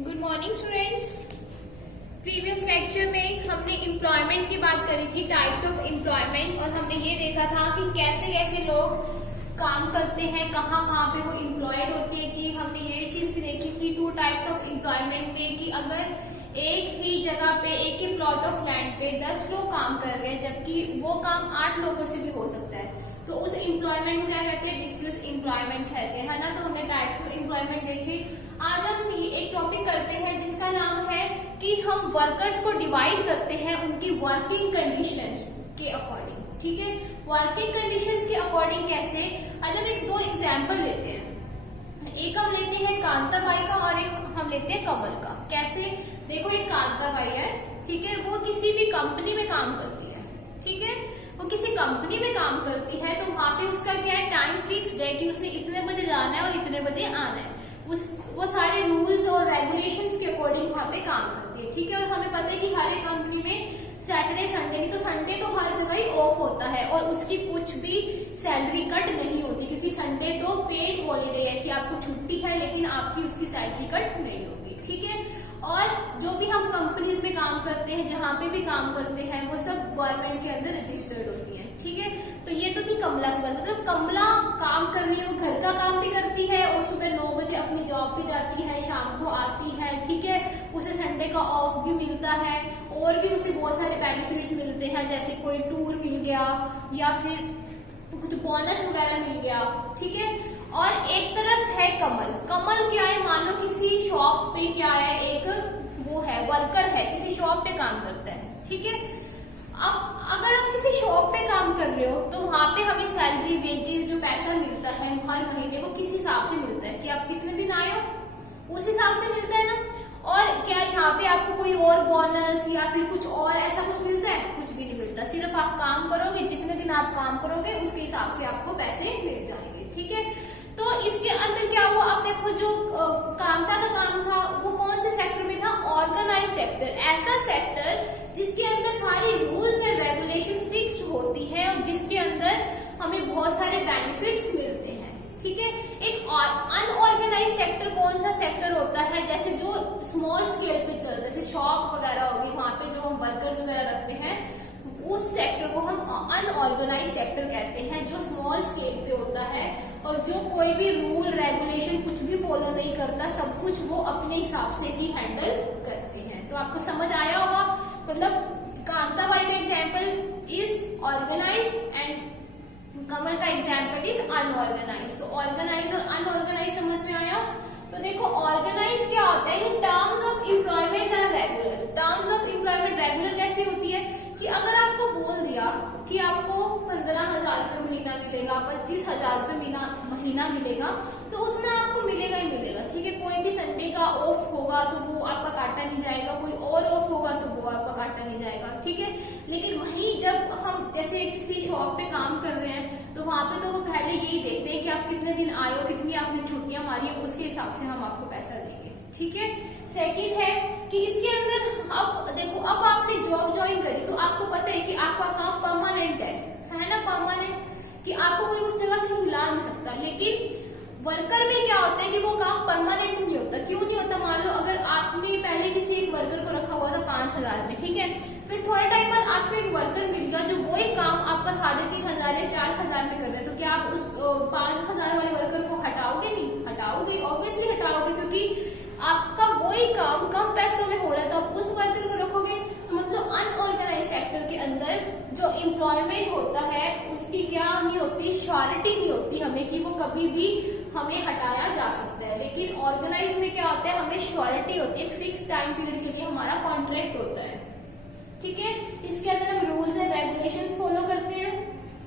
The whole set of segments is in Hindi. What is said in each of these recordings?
Good morning students. Previous lecture में हमने एम्प्लॉयमेंट की बात करी थी, टाइप्स ऑफ एम्प्लॉयमेंट, और हमने ये देखा था कि कैसे कैसे लोग काम करते हैं, कहाँ कहाँ पे वो एम्प्लॉयड होते हैं। कि हमने ये चीज भी देखी थी 2 टाइप्स ऑफ एम्प्लॉयमेंट में, कि अगर एक ही जगह पे एक ही प्लॉट ऑफ लैंड पे 10 लोग काम कर रहे हैं, जबकि वो काम 8 लोगों से भी हो सकता है, तो उस एम्प्लॉयमेंट को क्या कहते हैं? डिस्प्यूट एम्प्लॉयमेंट कहते हैं, है ना। तो हमने टाइप्स ऑफ एम्प्लॉयमेंट देखे। आज हम एक टॉपिक करते हैं जिसका नाम है कि हम वर्कर्स को डिवाइड करते हैं उनकी वर्किंग कंडीशंस के अकॉर्डिंग। ठीक है, वर्किंग कंडीशंस के अकॉर्डिंग कैसे? आज हम 2 एग्जाम्पल लेते हैं। एक हम लेते हैं कांताबाई का और एक हम लेते हैं कमल का। कैसे? देखो, एक कांताबाई है, ठीक है, वो किसी भी कंपनी में काम करती है। ठीक है, वो किसी कंपनी में काम करती है, तो वहां पे उसका क्या है? टाइम फिक्स्ड है कि उसने इतने बजे जाना है और इतने बजे आना है। वो सारे रूल्स और रेगुलेशंस के अकॉर्डिंग वहां पे काम करती है। ठीक है, और हमें पता है कि हर एक कंपनी में सैटरडे संडे, नहीं तो संडे तो हर जगह ही ऑफ होता है और उसकी कुछ भी सैलरी कट नहीं होती, क्योंकि संडे तो पेड हॉलीडे है कि आपको छुट्टी है, लेकिन आपकी उसकी सैलरी कट नहीं होगी। ठीक है, और जो भी हम कंपनीज में काम करते हैं, जहां पे भी काम करते हैं, वो सब गवर्नमेंट के अंदर रजिस्टर्ड होती है। ठीक है, तो ये तो थी कमला की बात। मतलब कमला काम कर रही है, वो घर का काम भी करती है और सुबह 9 बजे अपनी जॉब पे जाती है, शाम को आती है। ठीक है, उसे संडे का ऑफ भी मिलता है और भी उसे बहुत सारे बेनिफिट्स मिलते हैं, जैसे कोई टूर मिल गया या फिर कुछ बोनस वगैरह मिल गया। ठीक है, और एक तरफ है कमल। कमल क्या है? मान लो किसी शॉप पे क्या है, एक वो है वर्कर है, किसी शॉप पे काम करता है। ठीक है, अब अगर आप किसी शॉप पे काम कर रहे हो तो वहां पे हमें सैलरी, वेजेस, जो पैसा मिलता है हर महीने, वो किस हिसाब से मिलता है? कि आप कितने दिन आए हो उस हिसाब से मिलता है ना। और क्या यहाँ पे आपको कोई और बोनस या फिर कुछ और ऐसा कुछ मिलता है? कुछ भी नहीं मिलता। सिर्फ आप काम करोगे, जितने दिन आप काम करोगे उसके हिसाब से आपको पैसे मिल जाएंगे। ठीक है, तो इसके अंदर क्या हुआ? अब देखो, जो कांता का काम था वो कौन से सेक्टर में था? Organise sector. ऐसा सेक्टर जिसके अंदर सारी रूल्स एंड रेगुलेशन फिक्स होती है और जिसके अंदर हमें बहुत सारे बेनिफिट्स मिलते हैं। ठीक है, एक अनऑर्गेनाइज सेक्टर कौन सा सेक्टर होता है? जैसे जो स्मॉल स्केल पे चल रहा है, जैसे शॉप वगैरह होगी, वहां पे जो हम वर्कर्स वगैरह रखते हैं, उस सेक्टर को हम अनऑर्गेनाइज सेक्टर कहते हैं, जो स्मॉल स्केल पे होता है और जो कोई भी रूल रेगुलेशन कुछ भी फॉलो नहीं करता, सब कुछ वो अपने हिसाब से ही हैंडल करते हैं। तो आपको समझ आया होगा। मतलब कांताबाई का example is organise and Kamal का एग्जाम्पल इज अनऑर्गेनाइज। तो ऑर्गेनाइज और अनऑर्गेनाइज समझ में आया। तो देखो, ऑर्गेनाइज क्या होता है? Terms of employment are regular. Terms of employment regular कैसे होती है? कि अगर आपको बोल दिया कि आपको 15,000 रुपये महीना मिलेगा, 25,000 रुपये महीना मिलेगा, तो उतना आपको मिलेगा ही मिलेगा। ठीक है, कोई भी संडे का ऑफ होगा तो वो आपका काटा नहीं जाएगा, कोई और ऑफ होगा तो वो आपका काटा नहीं जाएगा। ठीक है, लेकिन वहीं जब हम जैसे किसी शॉप पे काम कर रहे हैं, तो वहां पे तो वो पहले यही देखते हैं कि आप कितने दिन आए हो, कितनी आपने छुट्टियां मारी है, उसके हिसाब से हम आपको पैसा देंगे। ठीक है, सेकंड है कि इसके अंदर अब देखो, अब आपने जॉब ज्वाइन करी तो आपको पता है कि आपका काम परमानेंट है ना, परमानेंट, कि आपको कोई उस जगह से हिला नहीं सकता। लेकिन वर्कर में क्या होता है कि वो काम परमानेंट नहीं होता। क्यों नहीं होता? मान लो अगर आपने पहले किसी एक वर्कर को रखा हुआ था 5,000 में, ठीक है, फिर थोड़े टाइम बाद आपको एक वर्कर मिल गया जो वही काम आपका 3,500 या 4,000 में कर रहे हैं, तो क्या आप उस 5,000 वाले वर्कर को हटाओगे? नहीं हटाओगे, ऑब्वियसली हटाओगे, क्योंकि आपका वही काम कम पैसों में हो रहा है, तो आप उस वर्कर को रखोगे। तो मतलब अनऑर्गेनाइज सेक्टर के अंदर जो एम्प्लॉयमेंट होता है उसकी क्या नहीं होती? श्योरिटी नहीं होती हमें कि वो कभी भी हमें हटाया जा सकता है। लेकिन ऑर्गेनाइज में क्या होता है? हमें श्योरिटी होती है, फिक्स टाइम पीरियड के लिए हमारा कॉन्ट्रैक्ट होता है। ठीक है, इसके अंदर हम रूल्स एंड रेगुलेशंस फॉलो करते हैं,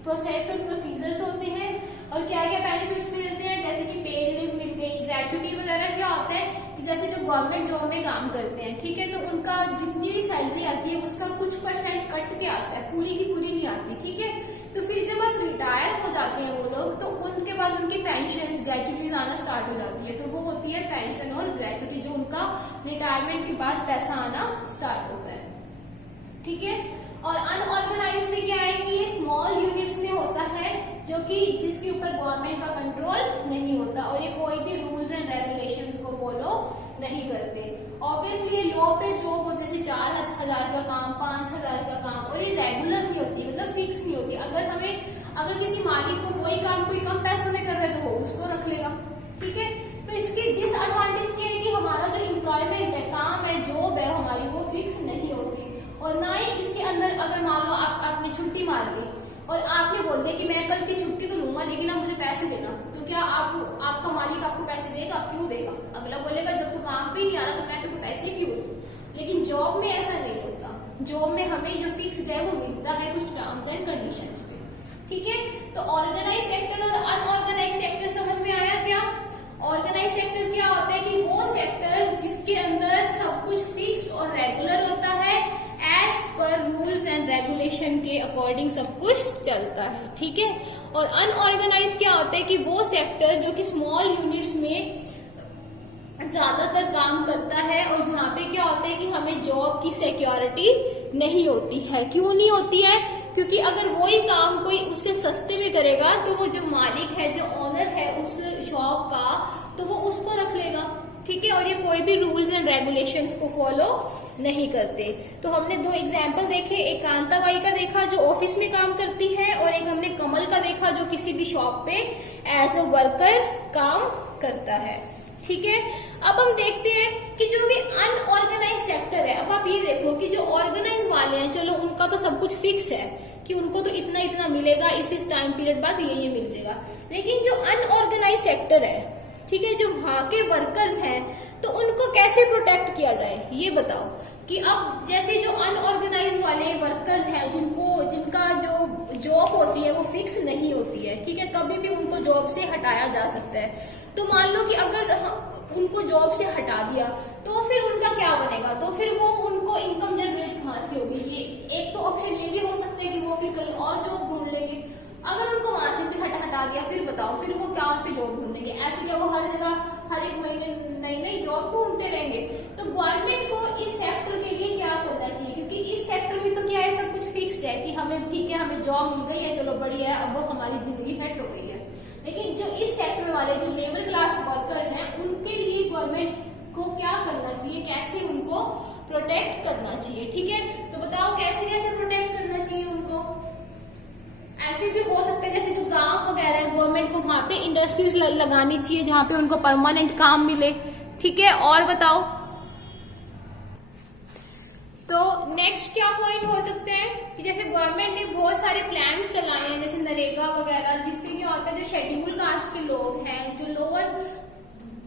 प्रोसेस और प्रोसीजर्स होते हैं, और क्या क्या बेनिफिट्स मिलते हैं, जैसे कि पेड लीव मिल गई, ग्रेजुटी वगैरह। क्या होता है कि जैसे जो गवर्नमेंट जॉब में काम करते हैं, ठीक है, तो उनका जितनी भी सैलरी आती है उसका कुछ % कट के आता है, पूरी की पूरी नहीं आती। ठीक है, तो फिर जब आप रिटायर हो जाते हैं वो लोग, तो उनके बाद उनकी पेंशन, ग्रेजुटीज आना स्टार्ट हो जाती है। तो वो होती है पेंशन और ग्रेजुटी, जो उनका रिटायरमेंट के बाद पैसा आना स्टार्ट होता है। ठीक है, और अनऑर्गेनाइज में क्या है कि ये स्मॉल यूनिट्स में होता है, जो कि जिसके ऊपर गवर्नमेंट का कंट्रोल नहीं होता और ये कोई भी रूल्स एंड रेगुलेशंस को को फॉलो नहीं करते। ऑब्वियसली ये लो पे जॉब होते जैसे 4,000 का काम, 5,000 का काम, और ये रेगुलर नहीं होती, मतलब फिक्स नहीं होती। अगर किसी मालिक को कोई काम कोई कम पैसों में कर रहा है तो वो उसको रख लेगा, ठीक है। तो इसकी डिसएडवांटेज क्या है कि हमारा जो एम्प्लॉयमेंट है, काम है, जॉब है हमारी, वो फिक्स नहीं होती। और ना ही इसके अंदर अगर मान लो आपने छुट्टी मार दी और आपने बोल दिया कि मैं कल की छुट्टी तो लूंगा लेकिन आप मुझे पैसे देना, तो क्या आपका मालिक आपको पैसे देगा? क्यों देगा? अगला बोलेगा जब तू काम पे नहीं आ रहा तो मैं तुमको पैसे क्यों दूं? लेकिन जॉब में ऐसा नहीं होता। जॉब में हमें जो फिक्स्ड है वो मिलता है कुछ टर्म्स एंड कंडीशंस पे, ठीक है। तो ऑर्गेनाइज सेक्टर और अनऑर्गेनाइज सेक्टर समझ में आया क्या? ऑर्गेनाइज सेक्टर क्या होता है कि वो सेक्टर जिसके अंदर सब कुछ फिक्स्ड और रेगुलर होता है, एज पर रूल्स एंड रेगुलेशन के अकॉर्डिंग सब कुछ चलता है, ठीक है। और अनऑर्गेनाइज क्या होता है कि वो सेक्टर जो कि स्मॉल यूनिट्स में ज्यादातर काम करता है और जहाँ पे क्या होता है कि हमें जॉब की सिक्योरिटी नहीं होती है। क्यों नहीं होती है? क्योंकि अगर वही काम कोई उससे सस्ते में करेगा तो वो जो मालिक है, जो ओनर है उस शॉप का, तो वो उसको रख लेगा, ठीक है। और ये कोई भी रूल्स एंड रेगुलेशंस को फॉलो नहीं करते। तो हमने दो एग्जाम्पल देखे, एक कांताबाई का देखा जो ऑफिस में काम करती है, और एक हमने कमल का देखा जो किसी भी शॉप पे एज अ वर्कर काम करता है, ठीक है। अब हम देखते हैं कि जो भी अनऑर्गेनाइज सेक्टर है, अब आप ये देखो कि जो ऑर्गेनाइज वाले हैं, चलो उनका तो सब कुछ फिक्स है कि उनको तो इतना इतना मिलेगा, इस टाइम पीरियड बाद ये मिल जाएगा। लेकिन जो अनऑर्गेनाइज सेक्टर है, ठीक है, जो वहां के वर्कर्स हैं, तो उनको कैसे प्रोटेक्ट किया जाए ये बताओ। कि अब जैसे जो अनऑर्गेनाइज वाले वर्कर्स हैं जिनका जो जॉब होती है वो फिक्स नहीं होती है, ठीक है, कभी भी उनको जॉब से हटाया जा सकता है। तो मान लो कि अगर उनको जॉब से हटा दिया तो फिर उनका क्या बनेगा? तो फिर वो उनको इनकम जनरेट कहाँ से होगी? ये एक तो ऑप्शन ये भी हो सकता है कि वो फिर कहीं और जॉब ढूंढ लेंगे। अगर उनको वहां से भी हटा दिया फिर बताओ फिर वो क्या पे जॉब ढूंढेंगे? ऐसे क्या वो हर जगह हर एक महीने नई नई जॉब ढूंढते रहेंगे? तो गवर्नमेंट को इस सेक्टर के लिए क्या करना चाहिए? क्योंकि इस सेक्टर में तो क्या है, सब कुछ फिक्स्ड है कि हमें ठीक है, हमें जॉब मिल गई है, चलो बढ़िया है, अब वो हमारी जिंदगी सेट हो गई है। लेकिन जो इस सेक्टर वाले जो लेबर क्लास वर्कर्स हैं उनके लिए गवर्नमेंट को क्या करना चाहिए, कैसे उनको प्रोटेक्ट करना चाहिए, ठीक है। तो बताओ कैसे कैसे प्रोटेक्ट करना चाहिए उनको? ऐसे भी हो सकता है जैसे जो गांव वगैरह है, गवर्नमेंट को वहां पे इंडस्ट्रीज लगानी चाहिए जहां पे उनको परमानेंट काम मिले, ठीक है। और बताओ तो नेक्स्ट क्या पॉइंट हो सकते हैं कि जैसे गवर्नमेंट ने बहुत सारे प्लान्स चलाए हैं जैसे नरेगा वगैरह, जिससे क्या होता है जो शेड्यूल कास्ट के लोग हैं, जो लोअर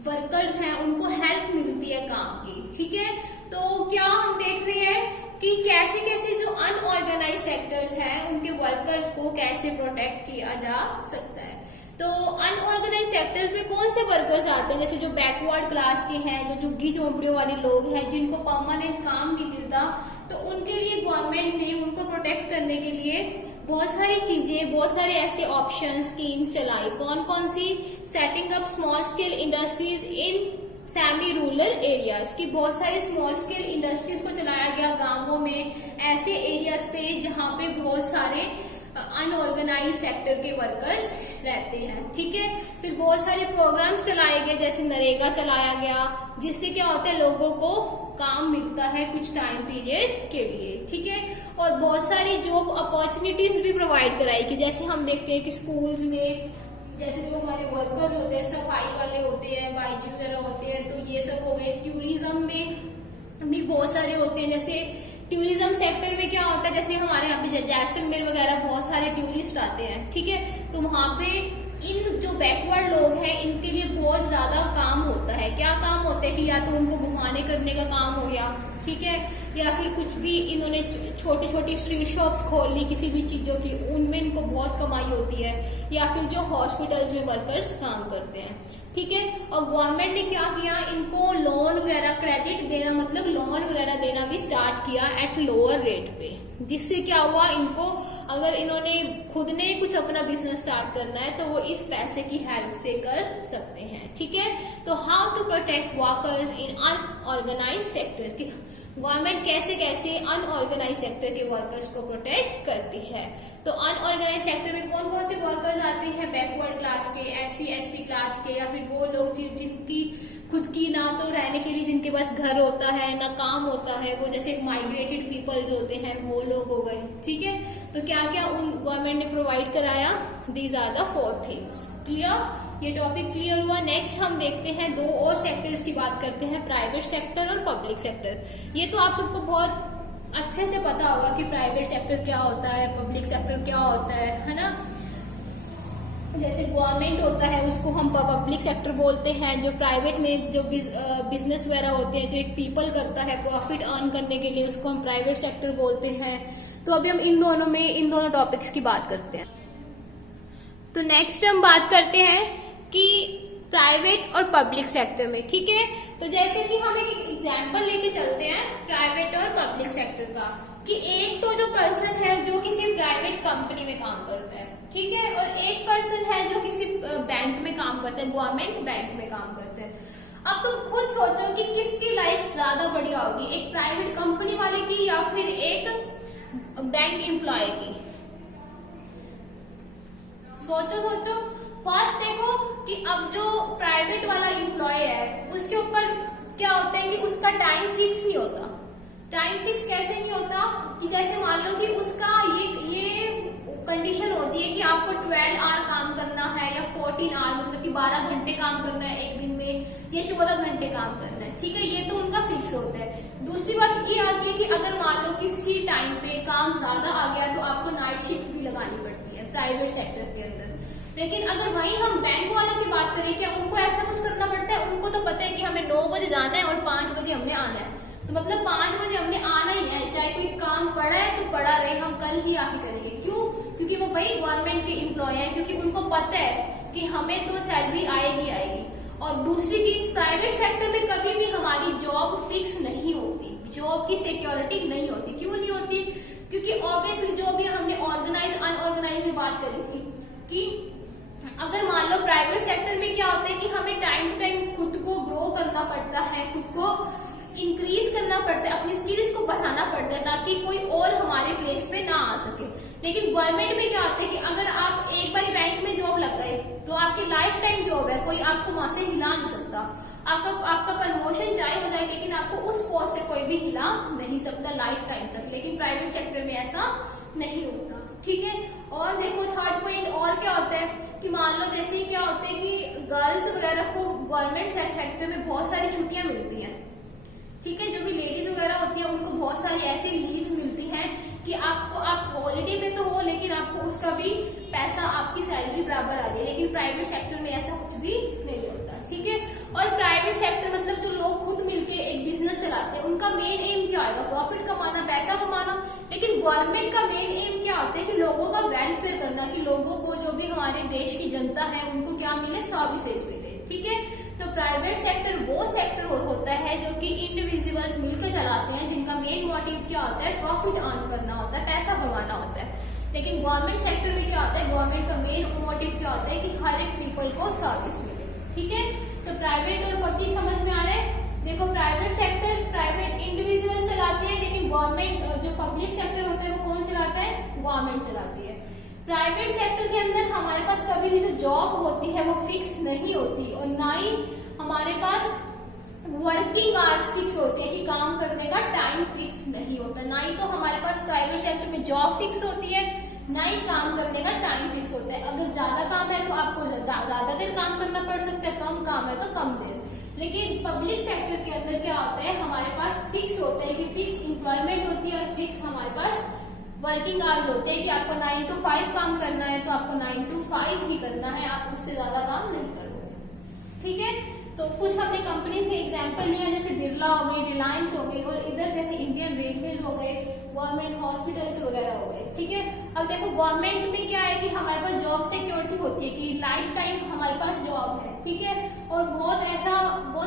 वर्कर्स हैं, उनको हेल्प मिलती है काम की, ठीक है। तो क्या हम देख रहे हैं कि कैसे कैसे जो अनऑर्गेनाइज सेक्टर्स हैं उनके वर्कर्स को कैसे प्रोटेक्ट किया जा सकता है। तो अनऑर्गेनाइज सेक्टर्स में कौन से वर्कर्स आते हैं? जैसे जो बैकवर्ड क्लास के हैं, जो झुग्गी झोंपड़ियों वाले लोग हैं, जिनको परमानेंट काम नहीं मिलता, तो उनके लिए गवर्नमेंट ने उनको प्रोटेक्ट करने के लिए बहुत सारी चीजें, बहुत सारे ऐसे ऑप्शन स्कीम्स चलाई। कौन कौन सी? Setting up small scale industries in semi rural areas की बहुत सारे स्मॉल स्केल इंडस्ट्रीज को चलाया गया गांवों में, ऐसे एरियाज पे जहां पे बहुत सारे अनऑर्गेनाइज सेक्टर के वर्कर्स रहते हैं, ठीक है। फिर बहुत सारे प्रोग्राम्स चलाए गए जैसे नरेगा चलाया गया, जिससे क्या होता है लोगों को काम मिलता है कुछ टाइम पीरियड के लिए, ठीक है। और बहुत सारी जॉब अपॉर्चुनिटीज भी प्रोवाइड कराई कि जैसे हम देखते हैं कि स्कूल्स में जैसे जो हमारे वर्कर्स होते हैं, सफाई वाले होते हैं, बाईजी वगैरह होते हैं, तो ये सब हो गए। टूरिज्म में भी बहुत सारे होते हैं, जैसे टूरिज्म सेक्टर में क्या होता है, जैसे हमारे यहाँ पे जैसलमेर वगैरह बहुत सारे टूरिस्ट आते हैं, ठीक है। तो वहाँ पे इन जो बैकवर्ड लोग हैं इनके लिए बहुत ज्यादा काम होता है। क्या काम होता है कि या तो उनको घुमाने करने का काम हो गया, ठीक है, या फिर कुछ भी इन्होंने छोटी छोटी स्ट्रीट शॉप्स खोल ली किसी भी चीजों की, उनमें इनको बहुत कमाई होती है, या फिर जो हॉस्पिटल्स में वर्कर्स काम करते हैं, ठीक है। और गवर्नमेंट ने क्या किया, इनको लोन वगैरह क्रेडिट देना, मतलब लोन वगैरह देना भी स्टार्ट किया एट लोअर रेट पे, जिससे क्या हुआ, इनको अगर इन्होंने खुद ने कुछ अपना बिजनेस स्टार्ट करना है तो वो इस पैसे की हेल्प से कर सकते हैं, ठीक है। तो how to protect workers in unorganise sector की गवर्नमेंट कैसे कैसे अनऑर्गेनाइज सेक्टर के वर्कर्स को प्रोटेक्ट करती है। तो अनऑर्गेनाइज सेक्टर में कौन कौन से वर्कर्स आते हैं? बैकवर्ड क्लास के, SC ST क्लास के, या फिर वो लोग जिनकी खुद की ना तो रहने के लिए जिनके पास घर होता है ना काम होता है, वो जैसे माइग्रेटेड पीपल्स होते हैं वो लोग हो गए। ठीक है, तो क्या क्या उन गवर्नमेंट ने प्रोवाइड कराया, these are the 4 things. Clear, ये टॉपिक क्लियर हुआ। नेक्स्ट हम देखते हैं 2 और सेक्टर्स की बात करते हैं, प्राइवेट सेक्टर और पब्लिक सेक्टर। ये तो आप सबको बहुत अच्छे से पता होगा कि प्राइवेट सेक्टर क्या होता है, पब्लिक सेक्टर क्या होता है ना। जैसे गवर्नमेंट होता है उसको हम पब्लिक सेक्टर बोलते हैं, जो प्राइवेट में जो बिजनेस वगैरह होते हैं जो एक पीपल करता है प्रॉफिट अर्न करने के लिए, उसको हम प्राइवेट सेक्टर बोलते हैं। तो अभी हम इन दोनों टॉपिक्स की बात करते हैं। तो नेक्स्ट हम बात करते हैं कि प्राइवेट और पब्लिक सेक्टर में। ठीक है, तो जैसे कि हम एक एग्जांपल लेके चलते हैं प्राइवेट और पब्लिक सेक्टर का, कि एक तो जो पर्सन है जो किसी प्राइवेट कंपनी में काम करता है, ठीक है, और एक पर्सन है जो किसी बैंक में काम करता है, गवर्नमेंट बैंक में काम करता है। अब तुम खुद सोचो कि किसकी लाइफ ज्यादा बढ़िया होगी, एक प्राइवेट कंपनी वाले की या फिर एक बैंक एम्प्लॉय की। सोचो। फर्स्ट देखो कि अब जो प्राइवेट वाला एम्प्लॉय है उसके ऊपर क्या होता है कि उसका टाइम फिक्स नहीं होता। टाइम फिक्स कैसे नहीं होता कि जैसे मान लो कि उसका ये कंडीशन होती है कि आपको 12 आवर काम करना है या 14 आवर, मतलब कि 12 घंटे काम करना है एक दिन में, या 14 घंटे काम करना है। ठीक है, ये तो उनका फिक्स होता है। दूसरी बात ये आती है कि अगर मान लो किसी टाइम पे काम ज्यादा आ गया तो आपको नाइट शिफ्ट भी लगानी पड़ती है प्राइवेट सेक्टर के अंदर। लेकिन अगर वहीं हम बैंक वालों की बात करें, क्या उनको ऐसा कुछ करना पड़ता है? उनको तो पता है कि हमें 9 बजे जाना है और 5 बजे हमने आना है, तो मतलब 5 बजे हमने आना ही है, चाहे कोई काम पड़ा है तो पड़ा रहे, हम कल ही आके करेंगे। क्यों? क्योंकि वो भाई गवर्नमेंट के एम्प्लॉय हैं, क्योंकि उनको पता है कि हमें तो सैलरी आएगी। और दूसरी चीज, प्राइवेट सेक्टर में कभी भी हमारी जॉब फिक्स नहीं होती, जॉब की सिक्योरिटी नहीं होती। क्यों नहीं होती? क्योंकि ऑब्वियसली जो भी हमने ऑर्गेनाइज अनऑर्गेनाइज में बात करी थी कि अगर मान लो प्राइवेट सेक्टर में क्या होता है कि हमें टाइम टू टाइम खुद को ग्रो करना पड़ता है, खुद को इंक्रीज करना पड़ता है, अपनी स्किल्स को बढ़ाना पड़ता है ताकि कोई और हमारे प्लेस पे ना आ सके। लेकिन गवर्नमेंट में क्या होता है कि अगर आप एक बार बैंक में जॉब लग गए तो आपकी लाइफ टाइम जॉब है, कोई आपको वहां से हिला नहीं सकता। आपका प्रमोशन चाहे हो जाए लेकिन आपको उस पोस्ट से कोई भी हिला नहीं सकता लाइफ टाइम तक। लेकिन प्राइवेट सेक्टर में ऐसा नहीं होता। ठीक है, और देखो थर्ड पॉइंट और क्या होता है कि मान लो जैसे क्या होता है कि गर्ल्स वगैरह को गवर्नमेंट सेक्टर में बहुत सारी छुट्टियां मिलती हैं। ठीक है, जो भी लेडीज वगैरह होती है उनको बहुत सारी ऐसी लीव्स मिलती हैं कि आप हॉलीडे में तो हो लेकिन आपको उसका भी पैसा, आपकी सैलरी बराबर आ रही है। लेकिन प्राइवेट सेक्टर में ऐसा कुछ भी नहीं होता। ठीक है, और प्राइवेट सेक्टर मतलब जो लोग खुद मिलके एक बिजनेस चलाते हैं, उनका मेन एम क्या होगा? प्रॉफिट कमाना, पैसा कमाना। लेकिन गवर्नमेंट का मेन एम क्या होता है कि लोगों का वेलफेयर करना, कि लोगों को, जो भी हमारे देश की जनता है उनको क्या मिले? सर्विसेज मिले। ठीक है, तो प्राइवेट सेक्टर वो सेक्टर होता है जो कि इंडिविजुअल्स मिलकर चलाते हैं, जिनका मेन मोटिव क्या होता है? प्रॉफिट अर्न करना होता है, पैसा कमाना होता है। लेकिन गवर्नमेंट सेक्टर में क्या होता है? गवर्नमेंट का मेन मोटिव क्या होता है कि हर एक पीपल को सर्विस मिले। ठीक है, तो प्राइवेट और पब्लिक समझ में आ रहा है? देखो प्राइवेट सेक्टर प्राइवेट इंडिविजुअल चलाते हैं, लेकिन गवर्नमेंट जो पब्लिक सेक्टर होता है वो कौन चलाता है? गवर्नमेंट चलाती है। प्राइवेट सेक्टर के अंदर हमारे पास कभी भी जो जॉब होती है वो फिक्स नहीं होती, और ना ही हमारे पास वर्किंग आवर्स फिक्स होते हैं कि काम करने का टाइम फिक्स नहीं होता। ना ही तो हमारे पास प्राइवेट सेक्टर में जॉब फिक्स होती है, ना ही काम करने का टाइम फिक्स होता है। अगर ज्यादा काम है तो आपको ज्यादा देर काम करना पड़ सकता है, कम काम है तो कम देर। लेकिन पब्लिक सेक्टर के अंदर क्या होता है? हमारे पास फिक्स होता है कि फिक्स एम्प्लॉयमेंट होती है और फिक्स हमारे पास वर्किंग आवर्स होते हैं कि आपको 9 to 5 काम करना है तो आपको 9 to 5 ही करना है, आप उससे ज्यादा काम नहीं करोगे। ठीक है, तो कुछ हमने कंपनी से एग्जांपल लिया, जैसे बिरला हो गई, रिलायंस हो गई, और इधर जैसे इंडियन रेलवेज हो गए, गवर्नमेंट हॉस्पिटल्स वगैरह हो गए। ठीक है, अब देखो गवर्नमेंट में क्या है कि हमारे पास जॉब सिक्योरिटी होती है कि लाइफ टाइम हमारे पास जॉब है। ठीक है, और बहुत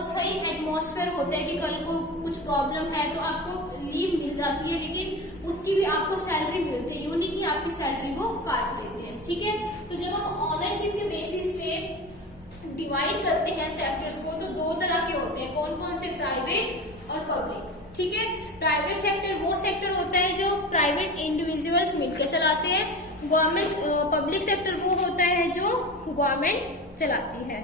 सही एटमॉस्फेयर होता है कि कल को कुछ प्रॉब्लम है तो आपको लीव मिल जाती है, लेकिन उसकी भी आपको सैलरी मिलती है, यूं नहीं कि आपकी सैलरी को काट लेते हैं। ठीक है, तो जब हम ऑनरशिप के बेसिस पे डिवाइड करते हैं सेक्टर्स को तो 2 तरह के होते हैं। कौन कौन से? प्राइवेट और पब्लिक। ठीक है, प्राइवेट सेक्टर वो सेक्टर होता है जो प्राइवेट इंडिविजुअल्स मिलकर चलाते हैं। गवर्नमेंट पब्लिक सेक्टर वो होता है जो गवर्नमेंट चलाती है।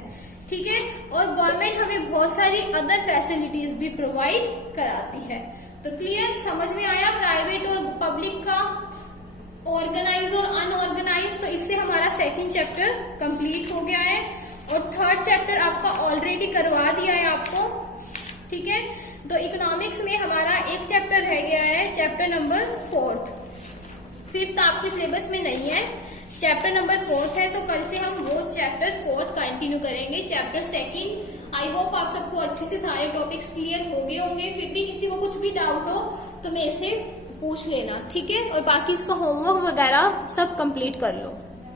ठीक है। और गवर्नमेंट हमें बहुत सारी अदर फैसिलिटीज भी प्रोवाइड कराती है। तो क्लियर, समझ में आया प्राइवेट और पब्लिक का, ऑर्गेनाइज और अनऑर्गेनाइज। तो इससे हमारा सेकंड चैप्टर कंप्लीट हो गया है और थर्ड चैप्टर आपका ऑलरेडी करवा दिया है आपको, ठीक है। तो इकोनॉमिक्स में हमारा एक चैप्टर रह गया है, चैप्टर नंबर 4। 5th आपके सिलेबस में नहीं है, चैप्टर नंबर 4 है। तो कल से हम वो चैप्टर 4 कंटिन्यू करेंगे, चैप्टर 2। आई होप आप सबको अच्छे से सारे टॉपिक्स क्लियर हो गए होंगे। फिर भी किसी को कुछ भी डाउट हो तो मेरे से पूछ लेना, ठीक है। और बाकी इसका होमवर्क वगैरह सब कंप्लीट कर लो।